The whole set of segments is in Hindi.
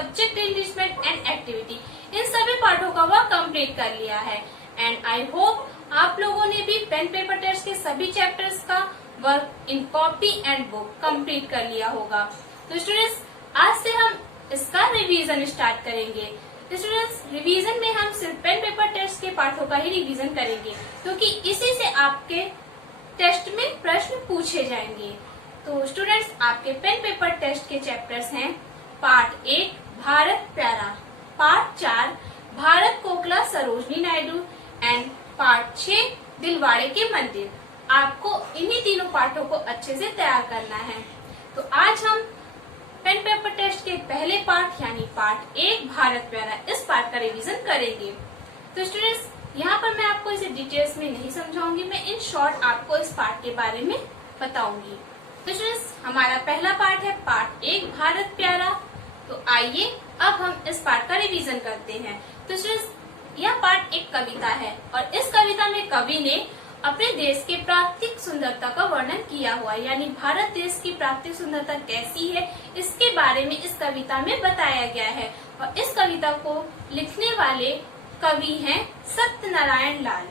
सब्जेक्ट एनरिचमेंट एंड एक्टिविटी, इन सभी पाठों का वर्क कंप्लीट कर लिया है। एंड आई होप आप लोगों ने भी पेन पेपर टेस्ट के सभी चैप्टर्स का work in copy and book complete कर लिया होगा। तो स्टूडेंट्स, आज से हम इसका रिवीजन स्टार्ट करेंगे। स्टूडेंट्स, रिवीजन में हम सिर्फ पेन पेपर टेस्ट के पाठों का ही रिवीजन करेंगे, क्योंकि इसी से आपके टेस्ट में प्रश्न पूछे जाएंगे। तो स्टूडेंट्स, आपके पेन पेपर टेस्ट के चैप्टर्स हैं पार्ट 1 भारत प्यारा, part 4 Bharat Kokila Sarojini Naidu and part 6 दिलवाड़े के मंदिर। आपको इन्हीं तीनों पाठों को अच्छे से तैयार करना है। तो आज हम पेन पेपर टेस्ट के पहले पार्ट यानी पार्ट 1 भारत प्यारा, इस पार्ट का रिवीजन करेंगे। तो स्टूडेंट्स, यहाँ पर मैं आपको इसे डिटेल्स में नहीं समझाऊंगी, मैं इन शॉर्ट आपको इस पार्ट के बारे में बताऊंगी। तो स्टूडेंट्स, हमारा पहला पार्ट है पार्ट 1 भारत प्यारा। तो आइए अब हम इस पार्ट का रिवीजन करते हैं। तो स्टूडेंट्स, यह पार्ट एक कविता है और इस कविता में कवि ने अपने देश के प्राकृतिक सुंदरता का वर्णन किया हुआ है, यानी भारत देश की प्राकृतिक सुंदरता कैसी है इसके बारे में इस कविता में बताया गया है। और इस कविता को लिखने वाले कवि हैं सत्यनारायण लाल।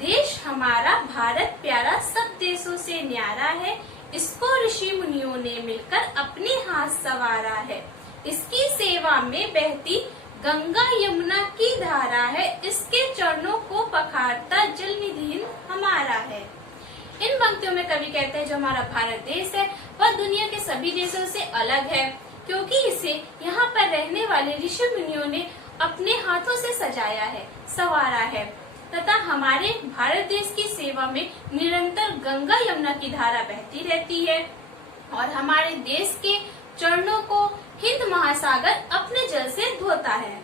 देश हमारा भारत प्यारा सब देशों से न्यारा है, इसको ऋषि मुनियों ने मिलकर अपने हाथ संवारा है। इसकी सेवा में बहती गंगा यमुना की धारा है, इसके चरणों को पखारता जल निधि हमारा है। इन पंक्तियों में कवि कहते हैं जो हमारा भारत देश है वह दुनिया के सभी देशों से अलग है, क्योंकि इसे यहाँ पर रहने वाले ऋषि मुनियों ने अपने हाथों से सजाया है, संवारा है, तथा हमारे भारत देश की सेवा में निरंतर गंगा यमुना की धारा बहती रहती है और हमारे देश के चरणों को हिंद महासागर अपने जल से धोता है।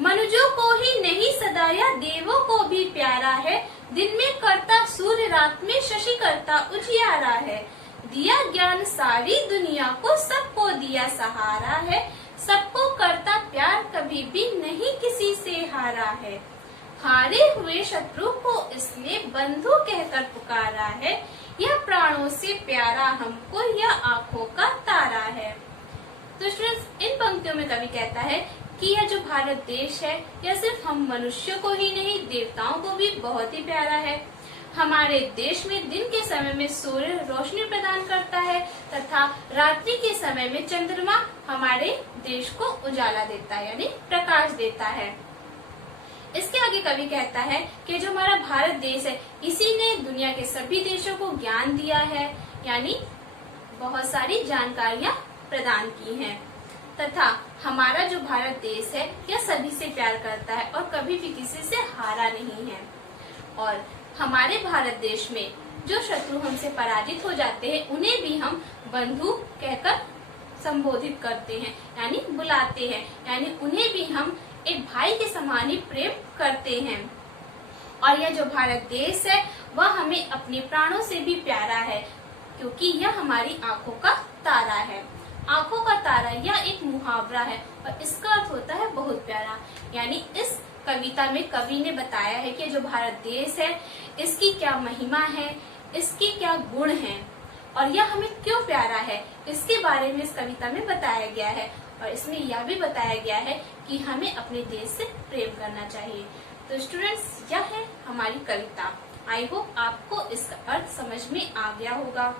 मनुजों को ही नहीं सदाया देवों को भी प्यारा है, दिन में करता सूर्य रात में शशि करता उजियारा है। दिया ज्ञान सारी दुनिया को, सबको दिया सहारा है, सबको करता प्यार कभी भी नहीं किसी से हारा है। हारे हुए शत्रु को इसने बंधु कहकर पुकारा है, यह प्राणों से प्यारा हमको यह आंखों का तारा है। तो स्टूडेंट्स, इन पंक्तियों में कवि कहता है कि यह जो भारत देश है यह सिर्फ हम मनुष्य को ही नहीं देवताओं को भी बहुत ही प्यारा है। हमारे देश में दिन के समय में सूर्य रोशनी प्रदान करता है तथा रात्रि के समय में चंद्रमा हमारे देश को उजाला देता है, यानी प्रकाश देता है। इसके आगे कवि कहता है कि जो हमारा भारत देश है इसी ने दुनिया के सभी देशों को ज्ञान दिया है, यानी बहुत सारी जानकारियां प्रदान की हैं, तथा हमारा जो भारत देश है यह सभी से प्यार करता है और कभी भी किसी से हारा नहीं है। और हमारे भारत देश में जो शत्रु हमसे पराजित हो जाते हैं उन्हें भी हम बंधु कहकर संबोधित करते हैं, यानी बुलाते हैं, यानी उन्हें भी हम एक भाई के समान ही प्रेम करते हैं। और यह जो भारत देश है वह हमें अपने प्राणों से भी प्यारा है, क्योंकि यह हमारी आंखों का तारा है। आंखों का तारा यह एक मुहावरा है और इसका अर्थ होता है बहुत प्यारा। यानी इस कविता में कवि ने बताया है कि जो भारत देश है इसकी क्या महिमा है, इसकी क्या गुण हैं और यह हमें क्यों प्यारा है, इसके बारे में इस कविता में बताया गया है। और इसमें यह भी बताया गया है कि हमें अपने देश से प्रेम करना चाहिए। तो स्टूडेंट्स, यह है हमारी कविता। आई होप आपको इसका अर्थ समझ में आ गया होगा।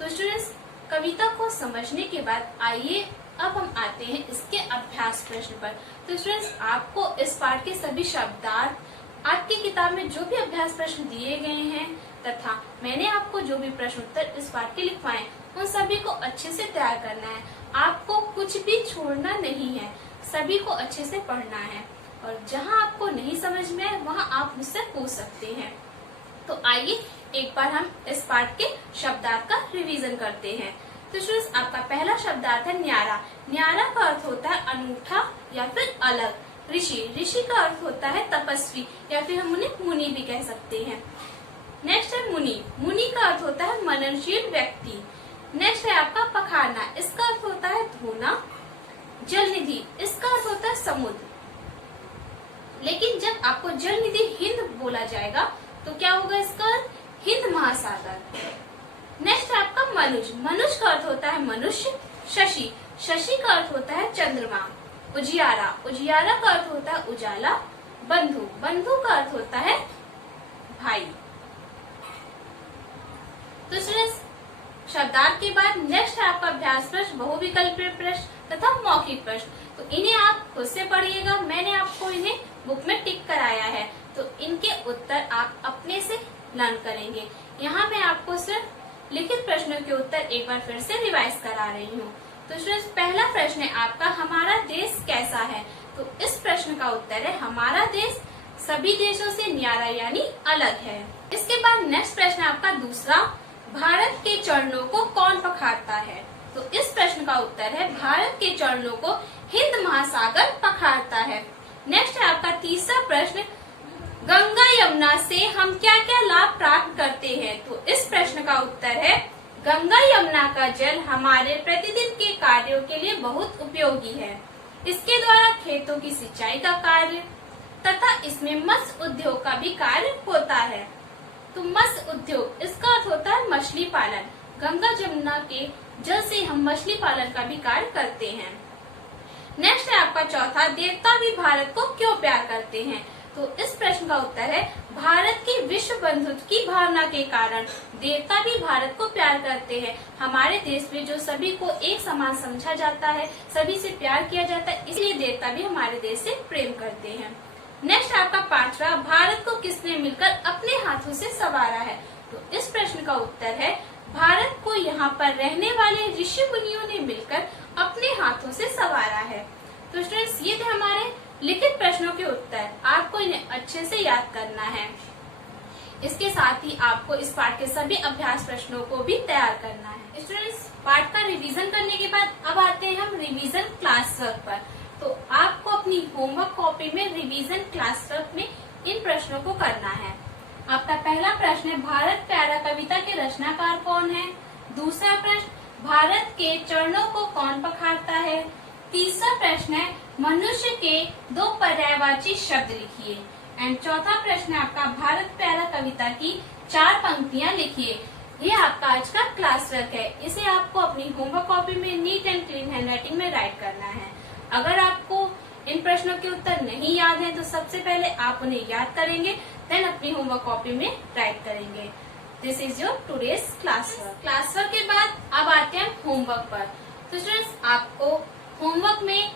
तो स्टूडेंट्स, कविता को समझने के बाद आइए अब हम आते हैं इसके अभ्यास प्रश्न पर। तो स्टूडेंट्स, आपको इस पाठ के सभी शब्दार्थ आपकी किताब में जो भी अभ्यास प्रश्न दिए गए हैं तथा मैंने आपको जो भी प्रश्न उत्तर इस पाठ के लिखवाए उन सभी को अच्छे से तैयार करना है। आपको कुछ भी छोड़ना नहीं है, सभी को अच्छे से पढ़ना है और जहां आपको नहीं समझ में आए वहां आप मुझसे पूछ सकते हैं। तो आइए एक बार हम इस पाठ के शब्दार्थ का रिवीजन करते हैं। तो स्टूडेंट्स, आपका पहला शब्दार्थ है न्यारा। न्यारा का अर्थ होता है अनूठा या फिर अलग। ऋषि, ऋषि का अर्थ होता है तपस्वी या फिर हम उन्हें मुनि भी कह सकते हैं। नेक्स्ट है मुनि। मुनि का अर्थ होता है मननशील व्यक्ति। नेक्स्ट है आपका पखारना, इसका अर्थ होता है धोना। जल निधि, इसका अर्थ होता है समुद्र। लेकिन जब आपको जल निधि हिंद बोला जाएगा तो क्या होगा इसका अर्थ? हिंद महासागर। नेक्स्ट है आपका मनुज। मनुज का अर्थ होता है मनुष्य। शशि, शशि का अर्थ होता है चंद्रमा। उजियारा, उजियारा का अर्थ होता है उजाला। बंधु, बंधु का अर्थ होता है भाई। तो शब्दार्थ के बाद नेक्स्ट है आपका अभ्यास प्रश्न, बहुविकल्पीय प्रश्न तथा मौखिक प्रश्न। तो इन्हें आप खुद से पढ़िएगा, मैंने आपको इन्हें बुक में टिक कराया है, तो इनके उत्तर आप अपने से लर्न करेंगे। यहाँ मैं आपको सिर्फ लिखित प्रश्नों के उत्तर एक बार फिर से रिवाइज करा रही हूँ। तो स्टूडेंट्स, पहला प्रश्न है आपका, हमारा देश कैसा है? तो इस प्रश्न का उत्तर है हमारा देश सभी देशों से न्यारा यानी अलग है। इसके बाद नेक्स्ट प्रश्न है आपका दूसरा, भारत के चरणों को कौन पखारता है? तो इस प्रश्न का उत्तर है भारत के चरणों को हिंद महासागर पखारता है। नेक्स्ट है आपका तीसरा प्रश्न, गंगा यमुना से हम क्या क्या लाभ प्राप्त करते हैं? तो इस प्रश्न का उत्तर है गंगा यमुना का जल हमारे प्रतिदिन के कार्यों के लिए बहुत उपयोगी है। इसके द्वारा खेतों की सिंचाई का कार्य तथा इसमें मत्स्य उद्योग का भी कार्य होता है। तो मत्स्य उद्योग, इसका अर्थ होता है मछली पालन। गंगा जमुना के जल से हम मछली पालन का भी कार्य करते हैं। नेक्स्ट है आपका चौथा, देवता भी भारत को क्यों प्यार करते हैं? तो इस प्रश्न का उत्तर है भारत की विश्व बंधुत्व की भावना के कारण देवता भी भारत को प्यार करते हैं। हमारे देश में जो सभी को एक समान समझा जाता है, सभी से प्यार किया जाता है, इसलिए देवता भी हमारे देश से प्रेम करते हैं। नेक्स्ट आपका पांचवा, भारत को किसने मिलकर अपने हाथों से संवारा है? तो इस प्रश्न का उत्तर है भारत को यहाँ पर रहने वाले ऋषि मुनियों ने मिलकर अपने हाथों से संवारा है। तो स्टूडेंट्स, ये थे हमारे लिखित प्रश्नों के उत्तर। आपको इन्हें अच्छे से याद करना है। इसके साथ ही आपको इस पाठ के सभी अभ्यास प्रश्नों को भी तैयार करना है। स्टूडेंट्स, पाठ का रिवीजन करने के बाद अब आते हैं हम रिवीजन क्लास वर्क पर। तो आपको अपनी होमवर्क कॉपी में रिवीजन क्लास वर्क में इन प्रश्नों को करना है। आपका पहला प्रश्न है भारत प्यारा कविता के रचनाकार कौन है? दूसरा प्रश्न, भारत के चरणों को कौन पखारता है? तीसरा प्रश्न है मनुष्य के दो पर्यायवाची शब्द लिखिए। एंड चौथा प्रश्न है आपका भारत प्यारा कविता की 4 पंक्तियां लिखिए। ये आपका आज का क्लास वर्क है। इसे आपको अपनी होमवर्क कॉपी में नीट एंड क्लीन हैंडराइटिंग में राइट करना है। अगर आपको इन प्रश्नों के उत्तर नहीं याद हैं, तो सबसे पहले आप उन्हें याद करेंगे, देन अपनी होमवर्क कॉपी में राइट करेंगे। This is your today's class work. Class work के बाद अब आते हैं होमवर्क पर। तो स्टूडेंट्स, आपको होमवर्क में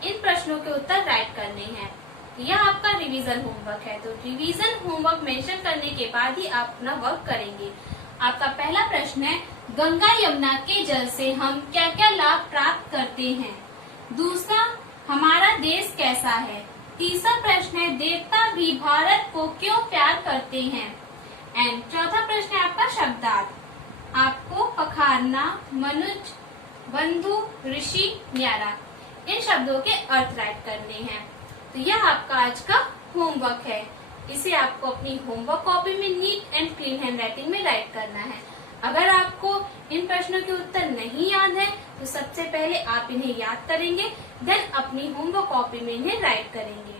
इन प्रश्नों के उत्तर राइट करने हैं। यह आपका रिवीजन होमवर्क है। तो रिवीजन होमवर्क मेंशन करने के बाद ही आप अपना वर्क करेंगे। आपका पहला प्रश्न है गंगा यमुना के जल से हम क्या क्या लाभ प्राप्त करते हैं? दूसरा, हमारा देश कैसा है? तीसरा प्रश्न है देवता भी भारत को क्यों प्यार करते हैं? एंड चौथा प्रश्न है आपका शब्दार्थ। आपको पखारना, मनुज, बंधु, ऋषि, न्यारा, इन शब्दों के अर्थ राइट करने हैं। तो यह आपका आज का होमवर्क है। इसे आपको अपनी होमवर्क कॉपी में नीट एंड क्लीन हैंडराइटिंग में राइट करना है। अगर आपको इन प्रश्नों के उत्तर नहीं याद है, तो सबसे पहले आप इन्हें याद करेंगे, देन अपनी होमवर्क कॉपी में इन्हें राइट करेंगे।